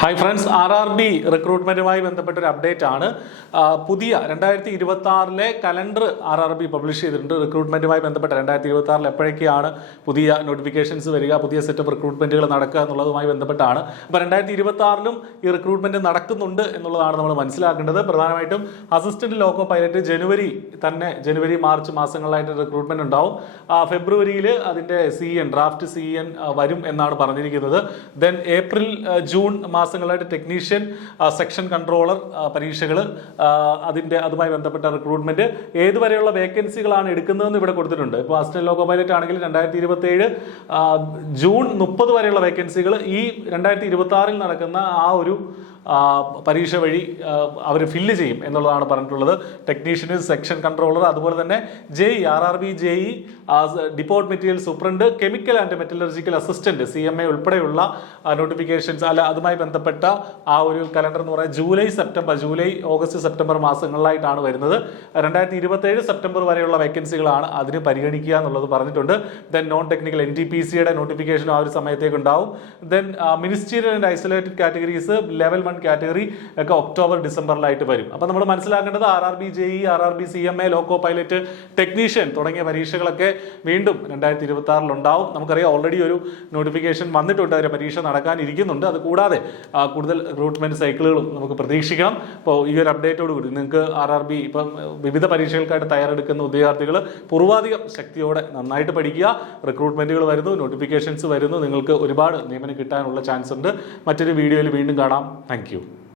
Hi friends, RRB റിക്രൂട്ട്മെന്റുമായി ബന്ധപ്പെട്ട ഒരു update ആണ്. പുതിയ 2026 കലണ്ടർ RRB പബ്ലിഷ് ചെയ്തിട്ടുണ്ട്. റിക്രൂട്ട്മെന്റുമായി ബന്ധപ്പെട്ട 2026 എപ്പോഴൊക്കെയാണ് പുതിയ നോട്ടിഫിക്കേഷൻസ് വരിക, പുതിയ സെറ്റ് ഓഫ് റിക്രൂട്ട്മെന്റുകൾ നടക്കുക എന്നുള്ളതുമായി ബന്ധപ്പെട്ടാണ്. അപ്പോൾ 2026 ഈ റിക്രൂട്ട്മെന്റ് നടക്കുന്നുണ്ട് എന്നുള്ളതാണ് നമ്മൾ മനസ്സിലാക്കേണ്ടത്. പ്രധാനമായിട്ടും അസിസ്റ്റന്റ് ലോക്കോ പൈലറ്റ് ജനുവരി മാർച്ച് മാസങ്ങളിലായിട്ട് റിക്രൂട്ട്മെന്റ് ഉണ്ടാവും. ഫെബ്രുവരിയിൽ അതിന്റെ ഡ്രാഫ്റ്റ് CN വരും എന്നാണ് പറഞ്ഞിരിക്കുന്നത്. ദെൻ ഏപ്രിൽ ജൂൺ മാസങ്ങളായിട്ട് ടെക്നീഷ്യൻ, സെക്ഷൻ കൺട്രോളർ പരീക്ഷകൾ, അതുമായി ബന്ധപ്പെട്ട റിക്രൂട്ട്മെന്റ് ഏതുവരെയുള്ള വേക്കൻസികളാണ് എടുക്കുന്നതെന്ന് ഇവിടെ കൊടുത്തിട്ടുണ്ട്. ഇപ്പോൾ അസിസ്റ്റന്റ് ലോക്കോ പൈലറ്റ് ആണെങ്കിൽ 2027 ജൂൺ 30 വരെയുള്ള വേക്കൻസികൾ ഈ 2026 നടക്കുന്ന ആ ഒരു പരീക്ഷ വഴി അവർ ഫില്ല് ചെയ്യും എന്നുള്ളതാണ് പറഞ്ഞിട്ടുള്ളത്. ടെക്നീഷ്യന്, സെക്ഷൻ കൺട്രോളർ, അതുപോലെ തന്നെ RRB JE, deport material superintendent, chemical and metallurgical assistant CMA ഉൾപ്പെടെയുള്ള നോട്ടിഫിക്കേഷൻസ് അതുമായി ബന്ധപ്പെട്ട ആ ഒരു കലണ്ടർ എന്ന് പറയുന്നത് ജൂലൈ ഓഗസ്റ്റ് സെപ്റ്റംബർ മാസങ്ങളിലായിട്ടാണ് വരുന്നത്. 2027 സെപ്റ്റംബർ വരെയുള്ള വേക്കൻസികളാണ് അതിന് പരിഗണിക്കുക എന്നുള്ളത് പറഞ്ഞിട്ടുണ്ട്. ദെൻ നോൺ ടെക്നിക്കൽ NTPCയുടെ നോട്ടിഫിക്കേഷൻ ആ ഒരു സമയത്തേക്ക് ഉണ്ടാവും. Then ministerial and isolated categories level 1 category ഒക്കെ ഒക്ടോബർ ഡിസംബറിലായിട്ട് വരും. അപ്പോൾ നമ്മൾ മനസ്സിലാക്കേണ്ടത് RRB JE, RRB CMA, loco pilot, technician തുടങ്ങിയ പരീക്ഷകളൊക്കെ വീണ്ടും 2026 ഉണ്ടാവും. നമുക്കറിയാം ഓൾറെഡി ഒരു നോട്ടിഫിക്കേഷൻ വന്നിട്ടുണ്ട്, അതിന്റെ പരീക്ഷ നടക്കാനിരിക്കുന്നുണ്ട്. അത് കൂടാതെ കൂടുതൽ റിക്രൂട്ട്മെന്റ് സൈക്കിളുകളും നമുക്ക് പ്രതീക്ഷിക്കാം. അപ്പോൾ ഈ ഒരു അപ്ഡേറ്റോട് കൂടി നിങ്ങൾക്ക് RRB ഇപ്പം വിവിധ പരീക്ഷകൾക്കായിട്ട് തയ്യാറെടുക്കുന്ന ഉദ്യോഗാർത്ഥികൾ പൂർവാധികം ശക്തിയോടെ നന്നായിട്ട് പഠിക്കുക. റിക്രൂട്ട്മെന്റുകൾ വരുന്നു, നോട്ടിഫിക്കേഷൻസ് വരുന്നു, നിങ്ങൾക്ക് ഒരുപാട് നിയമനം കിട്ടാനുള്ള ചാൻസ് ഉണ്ട്. മറ്റൊരു വീഡിയോയിൽ വീണ്ടും കാണാം. Thank you.